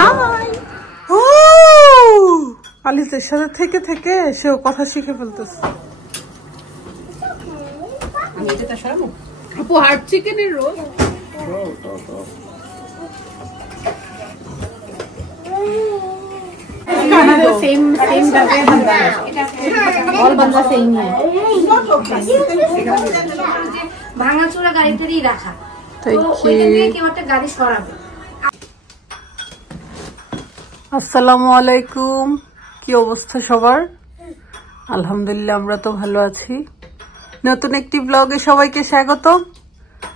High. আলিসের সাথে থেকে থেকে সেও কথা শিখে ফেলতেছে। আমি এটা সরাবো আপু হার্ড চিকেনের রোল सेम ऑल बंदा सेम है ভাঙাচোরা গাড়িটারই রাখা তো ওইটা দিয়ে কেউ একটা গাড়ি সরাবে। আসসালামু আলাইকুম, কি অবস্থা সবার? আলহামদুলিল্লাহ আমরা তো ভালো আছি। নতুন একটি ব্লগে সবাইকে স্বাগত।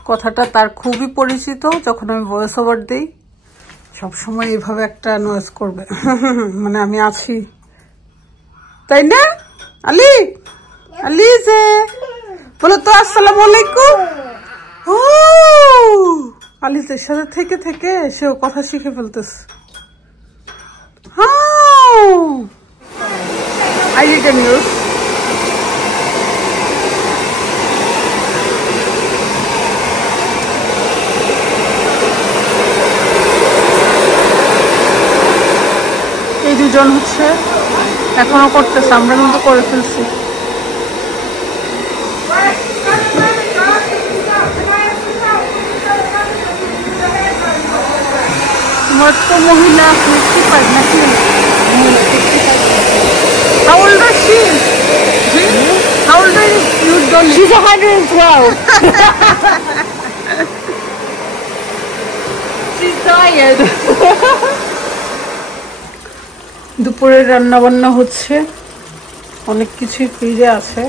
কথাটা তার খুবই পরিচিত, যখন আমি ভয়েস ওভার দিই সবসময় এইভাবে একটা নয়েজ করবে মানে আমি আছি, তাই না? আলি আলিজে বলো তো আসসালামু আলাইকুম। আলিজের সাথে থেকে থেকে সেও কথা শিখে ফেলতেছে। I read the news. এই দুজন হচ্ছে এখনো করতেছে, আমরা কিন্তু করে ফেলছি। তোমার তো মহিলা 55 নাকি? How old is she? How old are you? She's 112. She's tired. দুপুরের রান্না বান্না হচ্ছে, অনেক কিছুই ফ্রিজে আছে,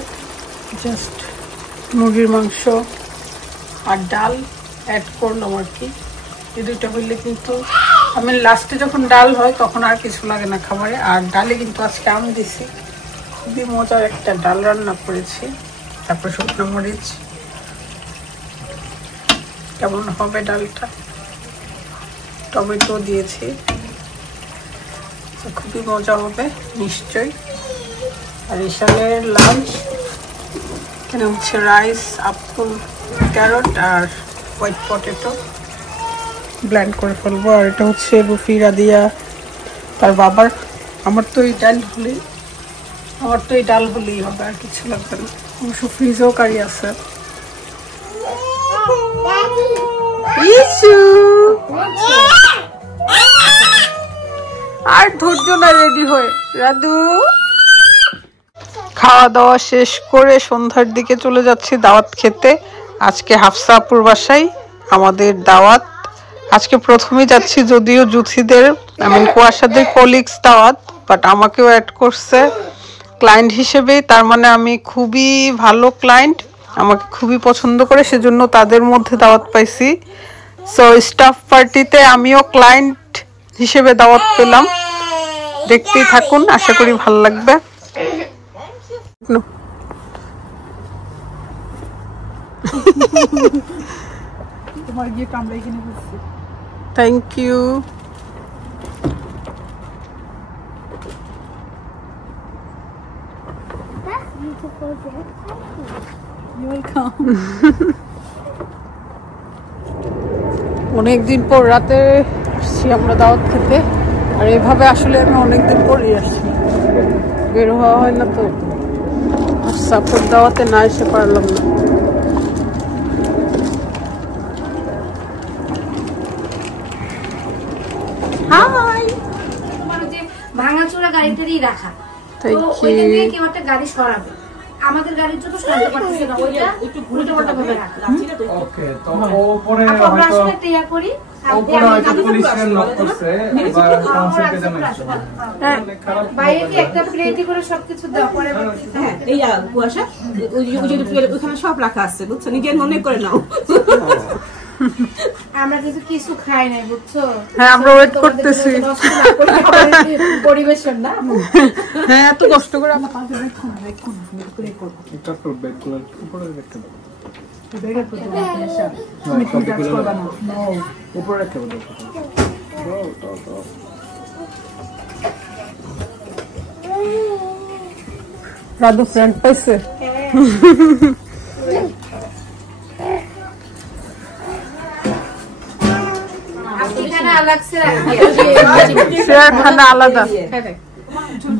জাস্ট মুরগির মাংস আর ডাল অ্যাড করলাম আর কি। এই দুইটা হইলে কিন্তু আমি লাস্টে যখন ডাল হয় তখন আর কিছু লাগে না খাবারে। আর ডালে কিন্তু আজকে আম দিছি, খুবই মজার একটা ডাল রান্না করেছি। তারপর শুকনো মরিচ, কেমন হবে ডালটা, টমেটো দিয়েছি, খুবই মজা হবে নিশ্চয়ই। আর ঈশানের লাঞ্চ এখানে হচ্ছে রাইস, আপেল, ক্যারট আর হোয়াইট পটেটো ব্লেন্ড করে ফেলবো। আর এটা হচ্ছে রুফি, রাদিয়া, তার বাবার। আমার তো এই ডাল হলেই হবে, আর কিছু লাগবে না। অবশ্য ফ্রিজেও কারি আছে। আর ধৈর্য না, রেডি হয়ে রাদু। খাওয়া দাওয়া শেষ করে সন্ধ্যার দিকে চলে যাচ্ছি দাওয়াত খেতে। আজকে হাফসা আপুর বাসায় আমাদের দাওয়াত। আজকে প্রথমেই যাচ্ছি, যদিও জুথিদের কুয়াশাদের কলিগস দাওয়াত, বাট আমাকেও অ্যাড করছে ক্লায়েন্ট হিসেবেই। তার মানে আমি খুবই ভালো ক্লায়েন্ট, আমাকে খুবই পছন্দ করে, সেজন্য তাদের মধ্যে দাওয়াত পাইছি। সো স্টাফ পার্টিতে আমিও ক্লায়েন্ট হিসেবে দাওয়াত পেলাম। দেখতেই থাকুন, আশা করি ভালো লাগবে। তোমার গিয়ে কামড়াই কিনে বলছি। Thank you. অনেকদিন পর রাতে আসছি আমরা দাওয়াত খেতে। আর এভাবে আসলে আমি অনেকদিন পরই আসছি, বের হওয়া হয় না, তো সাপোর্ট দাওয়াতে না এসে পারলাম না। ভাঙাচোরা গাড়িটারই রাখা, তো ওইটা দিয়ে কেউ একটা গাড়ি সরাবে। আমাদের গাড়ির জন্য সরাতে পারতেছে না, ওইটা একটু উল্টো পাল্টা ভাবে রাখা। ওকে, তো উপরে আমরা আসলে একটা ইয়া করি, উপরে হয়তো পুলিশের লক করছে বা কাউন্সিলকে জানাইছে। হ্যাঁ, বাইরে কি একটা প্লেটে করে সবকিছু দাও পরে। হ্যাঁ, এই কুয়াশা ওই যে ওখানে সব রাখা আছে, বুঝছো? নিজের মনে করে নাও। আমরা কিন্তু কিছু খাই নাই, বুঝছো? হ্যাঁ, আমরা ওয়েট করতেছি পরিবেশন না। হ্যাঁ, এত কষ্ট করে আমরা কাজে রাখো না, রাখো না, করে করব। এটা তো ব্যাকগুলো উপরে রেখে দাও। ব্যাগে তো সমস্যা তুমি কাজ করবা না। নো, উপরে রেখে দাও। তো রাদু ফ্রেন্ড পাইছে। खाना अलग से शेयर खाना आलादा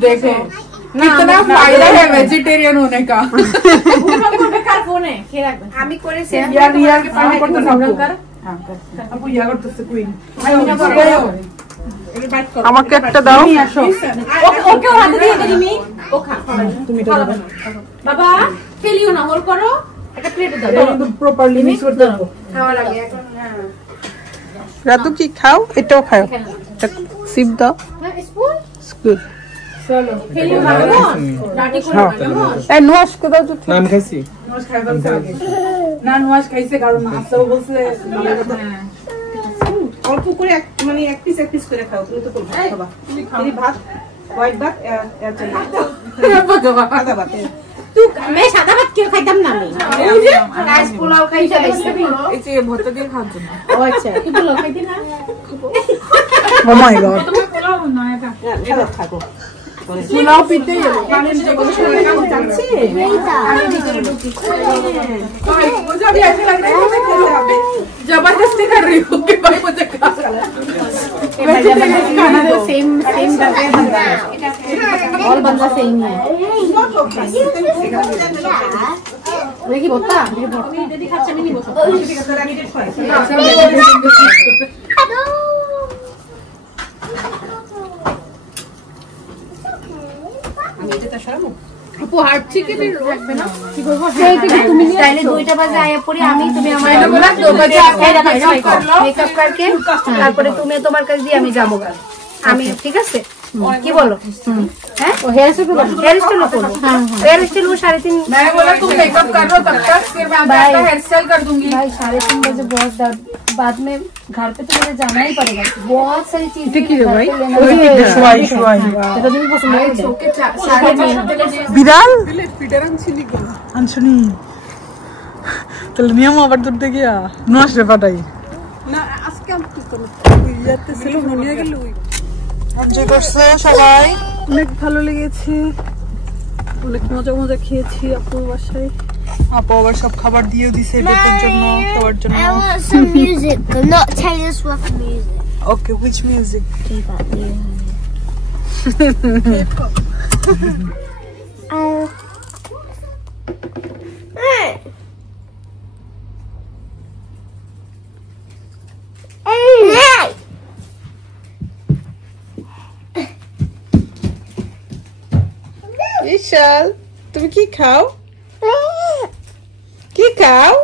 देखो कितना फायदा है वेजिटेरियन होने का बेकार फोन है আমি করে সেভ यार यार के पानी पड़ता सब कर हां अब ये करते कुइन আমাকে একটা দাও ওকে হাতে দিয়ে দিই মি ও খা তুমি তো বাবা ফেলিও না হোল করো একটা প্লেটে দাও প্রপারলি মিক্স করতে হবে খাওয়া লাগে এখন হ্যাঁ রাতু কি খাও এটাও খাও সিপ দাও স্পুন গুড চলো ফেলিও না রাটি করে কেমন এই নোয়াশ কো দাও তো নাম খাইছি নস খাইবা আগে না নস খাইছে কারণ হাসা বলছে অল্প করে মানে এক পিস করে খাও তুমি তো বলছো খাবা তুমি ভাত হোয়াইট ভাত এর চাই সাদা ভাত तू मैं सादा भात क्यों খাইতাম না আমি রাইস পোলাও খাইতে আইছি এই যে ভর্তা দিয়ে খাওয়ার জন্য ও আচ্ছা কি পোলাও খাইতে না ও মাই গড তুমি পোলাও না এটা সাদা থাকো পোলাও পিতে পানির যে বসে কাম যাচ্ছে আমি ভিতরে ঢুকি भाई मुझे अभी ऐसा लग रहा है मुझे खेलना है जबरदस्ती कर रही हूँ कि भाई मुझे खाना तो सेम बंदा है और बंदा सेम है देखिए बोता दीदी खर्चा भी नहीं बोल আপু হার্ড চিকেন রাখবে না কি করব তুমি তাইলে 2টা বাজে আয়া পড়ি আমি তুমি আমার বলা 2 বাজে মেকআপ করকে তারপরে তুমি তোমার কাছে দিয়ে আমি যাবো আমি ঠিক আছে কি বলো हैं वो हेयर स्टाइल करवा हेयर स्टाइल वो 3:30 मैं बोला तुम मेकअप कर लो तब तक फिर मैं आपका हेयर स्टाइल कर दूंगी भाई 3:30 बजे बहुत बाद में घर पे तो मुझे जाना ही पड़ेगा बहुत सारी चीजें ठीक है भाई शुआई এটা তুমি পছন্দ হয়েছে ओके 3:30 বিড়াল পিটার আনছিলি কেন আনছনি তাহলে নিয়ম আবার দূরতে গিয়া নোয়াশ রে পাঠাই না আজকে আমি কি করব ইয়াতে ছিল মনে গেল এনজয় করছো সবাই অনেক ভালো লেগেছে অনেক মজা খেয়েছি আপুর বাসায় আপু আবার সব খাবার দিয়ে দিয়েছে বেতের জন্য খাবার জন্য I want some music, but not Taylor Swift music. Okay which music Ishal তুমি কি খাও কি খাও